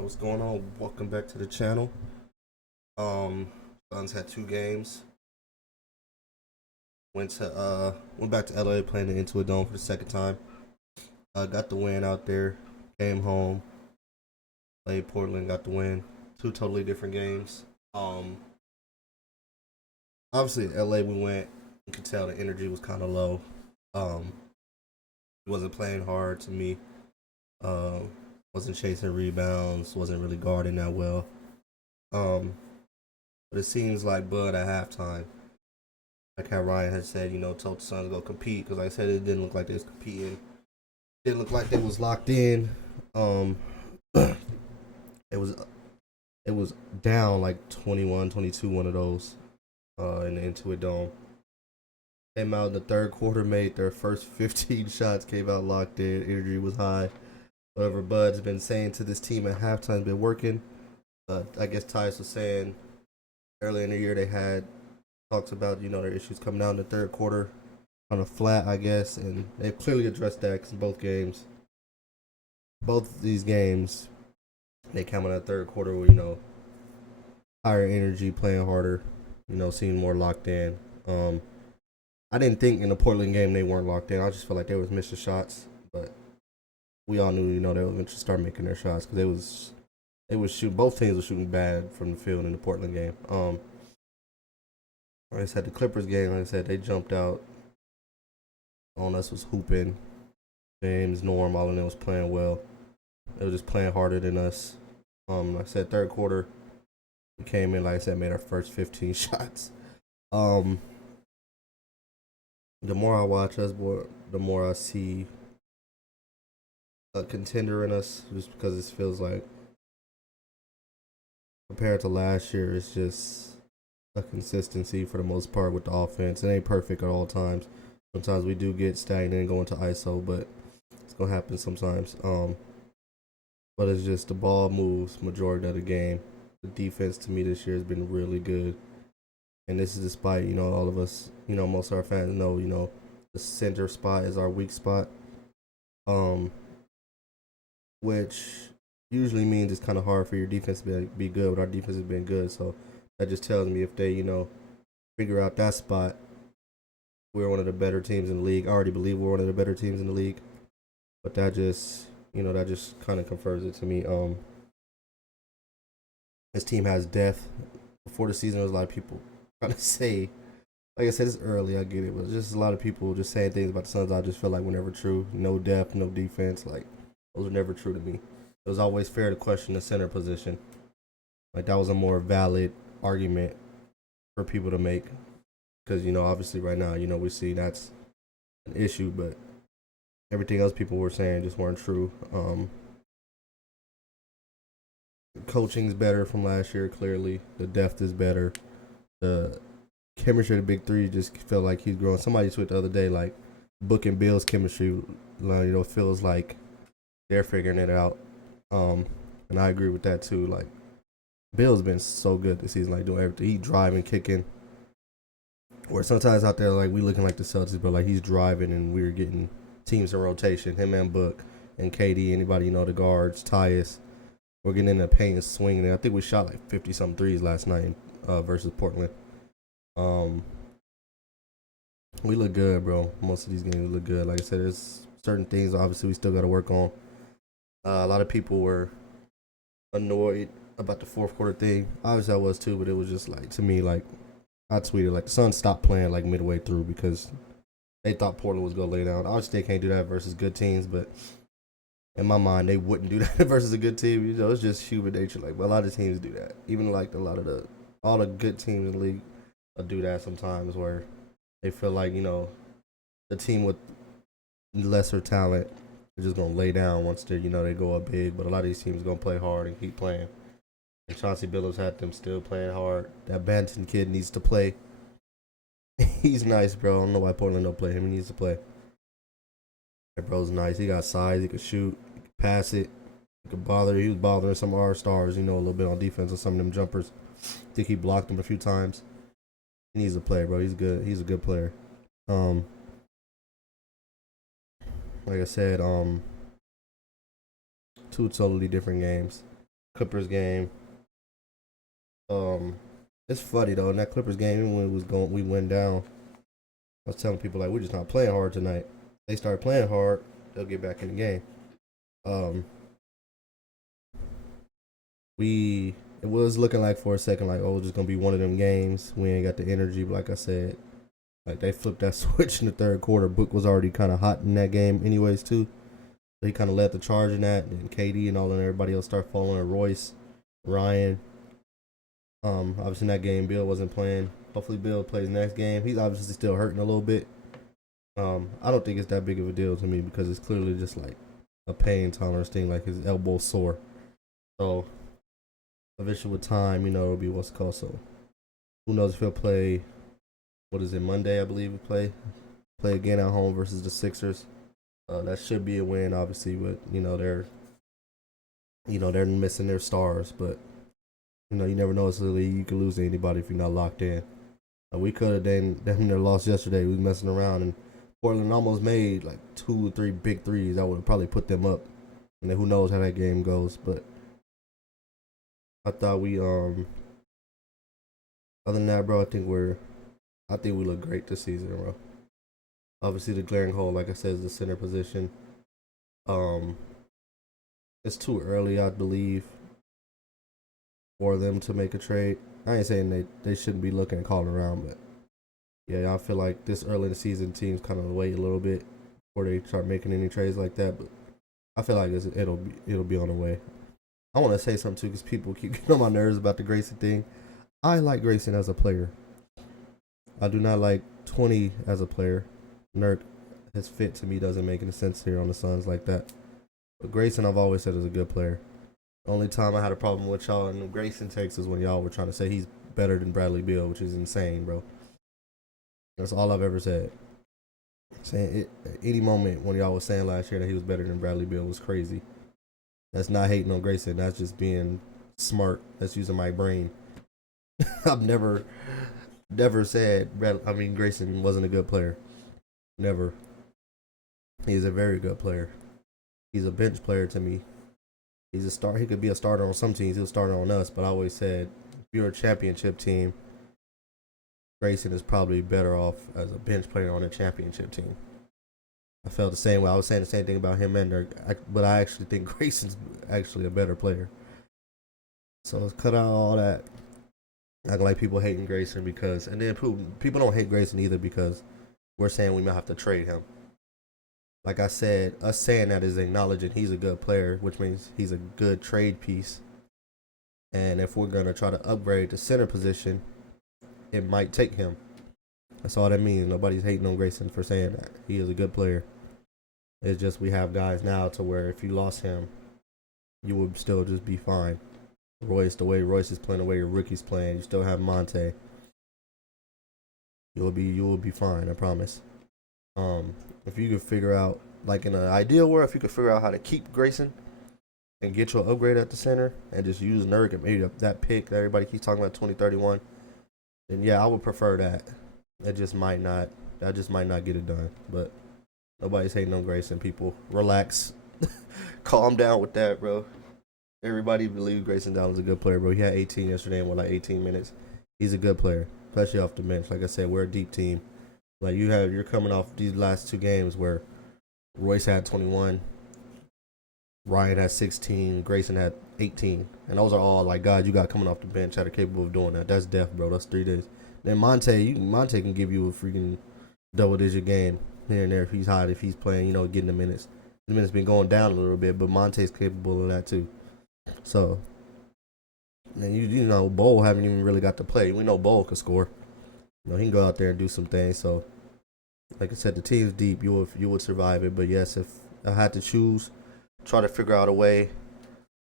Yo, what's going on? Welcome back to the channel. Um, Suns had two games. Went back to LA playing the Into a Dome for the second time. Got the win out there. Came home. Played Portland. Got the win. Two totally different games. Obviously LA we went. You could tell the energy was kind of low. Um, wasn't playing hard to me. Uh, wasn't chasing rebounds. Wasn't really guarding that well. Um, but it seems like Bud at halftime, like how Ryan had said, told the Suns to go compete because, like I said, it didn't look like they was competing. It didn't look like they was locked in. Um, it was it was down like 21-22, one of those, in the Into It Dome. Came out in the third quarter, made their first 15 shots, came out locked in. Energy was high. Whatever Bud's been saying to this team at halftime has been working. I guess Tyus was saying earlier in the year they had talks about their issues coming out in the third quarter on a flat, I guess, and they've clearly addressed that because both these games, they come in that third quarter with higher energy, playing harder, seeming more locked in. I didn't think in the Portland game they weren't locked in. I just felt like they was missing shots, but we all knew they would eventually start making their shots because they was shooting. Both teams were shooting bad from the field in the Portland game. Like I said, the Clippers game, like I said, they jumped out on us, was hooping. James, Norm, all of them was playing well. They were just playing harder than us. Like I said, third quarter, we came in, like I said, made our first 15 shots. The more I watch us, the more I see a contender in us, just because it feels like, compared to last year, it's just a consistency for the most part with the offense. It ain't perfect at all times. Sometimes we do get stagnant and go into ISO, but it's gonna happen sometimes. But it's just the ball moves majority of the game. The defense to me this year has been really good, and this is despite all of us, most of our fans know the center spot is our weak spot, which usually means it's kind of hard for your defense to be good. But our defense has been good, so that just tells me if they figure out that spot, we're one of the better teams in the league. I already believe we're one of the better teams in the league, but that just kind of confirms it to me. This team has depth. Before the season, there was a lot of people trying to say, like I said, it's early. I get it, but just a lot of people just saying things about the Suns. I just feel like were never true. No depth, no defense. Like those were never true to me. It was always fair to question the center position. Like that was a more valid argument for people to make because obviously right now we see that's an issue, but everything else people were saying just weren't true. Coaching's better from last year. Clearly, the depth is better. The chemistry of the big three just felt like he's growing. Somebody tweeted the other day like Book and Bill's chemistry, feels like they're figuring it out. And I agree with that too. Like Bill's been so good this season, like doing everything. He driving, kicking. Or sometimes out there, like we looking like the Celtics, but like he's driving and we're getting teams in rotation. Him and Book and KD, anybody the guards, Tyus. We're getting in the paint and swinging. I think we shot like 50 some threes last night versus Portland. We look good, bro. Most of these games look good. Like I said, there's certain things obviously we still got to work on. A lot of people were annoyed about the fourth quarter thing. Obviously I was too, but it was just like, to me, like I tweeted like the Suns stopped playing like midway through because they thought Portland was gonna lay down. Obviously they can't do that versus good teams, but in my mind they wouldn't do that versus a good team. It's just human nature. Like, but a lot of teams do that. Even like all the good teams in the league do that sometimes, where they feel like the team with lesser talent is just gonna lay down once they go up big. But a lot of these teams are gonna play hard and keep playing. And Chauncey Billups had them still playing hard. That Banton kid needs to play. He's nice, bro. I don't know why Portland don't play him. He needs to play. That bro's nice. He got size. He could shoot. He could pass it. He could bother. He was bothering some of our stars, a little bit on defense on some of them jumpers. I think he blocked them a few times. He needs to play, bro. He's good. He's a good player. Like I said, two totally different games. Clippers game. It's funny though. In that Clippers game, when we went down. I was telling people like we're just not playing hard tonight. They start playing hard, they'll get back in the game. Um, it was looking like for a second like oh it's just gonna be one of them games. We ain't got the energy, but like I said, like they flipped that switch in the third quarter. Book was already kind of hot in that game, anyways too. So he kind of led the charge in that, and KD and all and everybody else start following. Royce, Ryan. Obviously in that game, Bill wasn't playing. Hopefully Bill plays next game. He's obviously still hurting a little bit. I don't think it's that big of a deal to me because it's clearly just like a pain tolerance thing, like his elbow sore. So eventually with time, it'll be what's called. So who knows if he'll play? What is it? Monday, I believe. Play again at home versus the Sixers. That should be a win, obviously. But they're missing their stars, but you never know. It's the league. You can lose to anybody if you're not locked in. We could have damn near lost yesterday. We was messing around, and Portland almost made like 2 or 3 big threes. I would have probably put them up. And then who knows how that game goes. But I thought we other than that, bro, I think we look great this season, bro. Obviously the glaring hole, like I said, is the center position. It's too early, I believe, for them to make a trade. I ain't saying they shouldn't be looking and calling around, but yeah, I feel like this early in the season teams kind of wait a little bit before they start making any trades like that. But I feel like it'll be on the way. I want to say something too because people keep getting on my nerves about the Grayson thing. I like Grayson as a player. I do not like 20 as a player. Nurk, his fit to me doesn't make any sense here on the Suns like that. But Grayson, I've always said is a good player. The only time I had a problem with y'all and Grayson takes is when y'all were trying to say he's better than Bradley Beal, which is insane, bro. That's all I've ever said. Saying it at any moment when y'all was saying last year that he was better than Bradley Beal was crazy. That's not hating on Grayson. That's just being smart. That's using my brain. I've never said Grayson wasn't a good player. Never. He's a very good player. He's a bench player to me. He's a star. He could be a starter on some teams. He'll start on us. But I always said, if you're a championship team, Grayson is probably better off as a bench player on a championship team. I felt the same way. I was saying the same thing about him and Nurk, but I actually think Grayson's actually a better player. So let's cut out all that. Acting like people hating Grayson because, and then people don't hate Grayson either because we're saying we might have to trade him. Like I said, us saying that is acknowledging he's a good player, which means he's a good trade piece. And if we're going to try to upgrade the center position, it might take him. That's all that means. Nobody's hating on Grayson for saying that. He is a good player. It's just we have guys now to where if you lost him, you would still just be fine. Royce, the way Royce is playing, the way your rookie's playing, you still have Monte. You will be fine, I promise. If you could figure out, like in an ideal world, if you could figure out how to keep Grayson and get your upgrade at the center and just use Nurk and maybe that pick that everybody keeps talking about 2031, then yeah, I would prefer that. That just might not get it done. But nobody's hating on Grayson. People, relax. Calm down with that, bro. Everybody believes Grayson Allen's a good player, bro. He had 18 yesterday in 18 minutes. He's a good player, especially off the bench. Like I said, we're a deep team. Like you're coming off these last 2 games where Royce had 21, Ryan had 16, Grayson had 18, and those are all like guys you got coming off the bench that are capable of doing that. That's death, bro. That's 3 days. Then Monte can give you a freaking double-digit game here and there if he's hot, if he's playing, getting the minutes. The minutes been going down a little bit, but Monte's capable of that too. So, and Bol haven't even really got to play. We know Bol can score. He can go out there and do some things. So, like I said, the team's deep. You would survive it. But yes, if I had to choose, try to figure out a way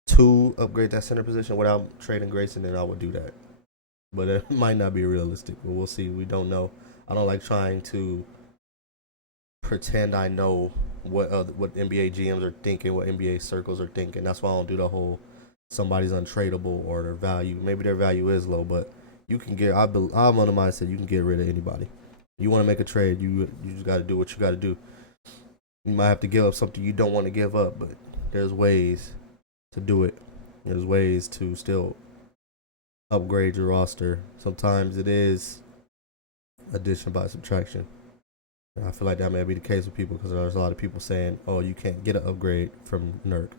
to upgrade that center position without trading Grayson, then I would do that. But it might not be realistic. But we'll see. We don't know. I don't like trying to pretend I know what NBA GMs are thinking, what NBA circles are thinking. That's why I don't do the whole somebody's untradeable or their value. Maybe their value is low, but you can get. I'm on the mindset you can get rid of anybody. You want to make a trade, you just got to do what you got to do. You might have to give up something you don't want to give up, but there's ways to do it. There's ways to still upgrade your roster. Sometimes it is addition by subtraction. And I feel like that may be the case with people because there's a lot of people saying, "Oh, you can't get an upgrade from Nurk."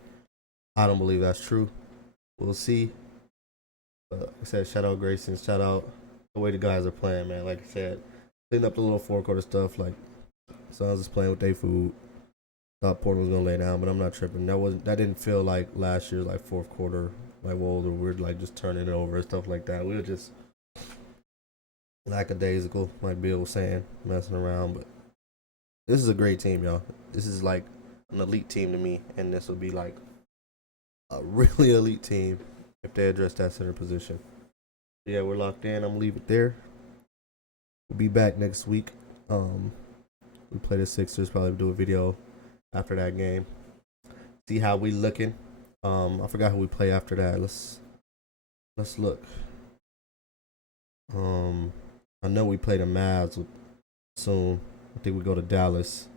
I don't believe that's true. We'll see. But like I said, shout out Grayson, shout out the way the guys are playing, man. Like I said, clean up the little fourth quarter stuff. Like Suns is playing with their food. Thought Portland was gonna lay down, but I'm not tripping. That didn't feel like last year's like fourth quarter, like Wolves, or we're like just turning it over and stuff like that. We were just lackadaisical, like Bill was saying, messing around. But this is a great team, y'all. This is like an elite team to me, and this will be like a really elite team if they address that center position. Yeah, we're locked in. I'm gonna leave it there. We'll be back next week. We play the Sixers. Probably do a video after that game. See how we looking. I forgot who we play after that. Let's look. I know we play the Mavs soon. I think we go to Dallas.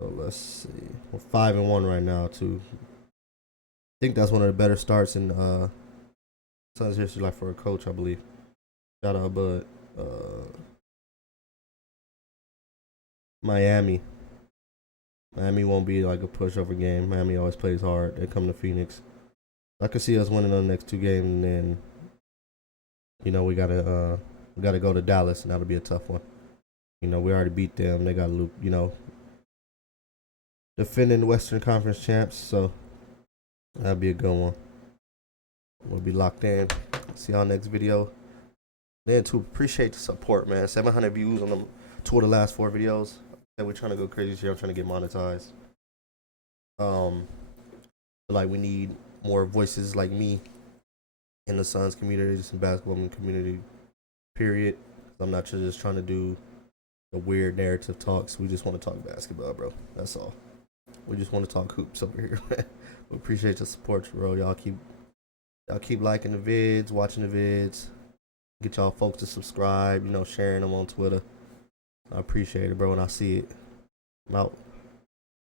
So let's see. We're 5-1 right now too. I think that's one of the better starts in Suns history, like for a coach, I believe. Shout out, Bud. Miami won't be like a pushover game. Miami always plays hard. They come to Phoenix. I could see us winning on the next two games, and then we gotta go to Dallas, and that'll be a tough one. We already beat them. They got defending Western Conference champs, so that'll be a good one. We'll be locked in. See y'all next video. Then to appreciate the support, man. 700 views on the 2 of the last 4 videos. And we're trying to go crazy here. I'm trying to get monetized. Like we need more voices like me in the Suns community, just in basketball community. Period. I'm not just trying to do the weird narrative talks. We just want to talk basketball, bro. That's all. We just want to talk hoops over here. We appreciate the support, bro. Y'all keep liking the vids, watching the vids. Get y'all folks to subscribe. Sharing them on Twitter. I appreciate it, bro, and I see it. I'm out.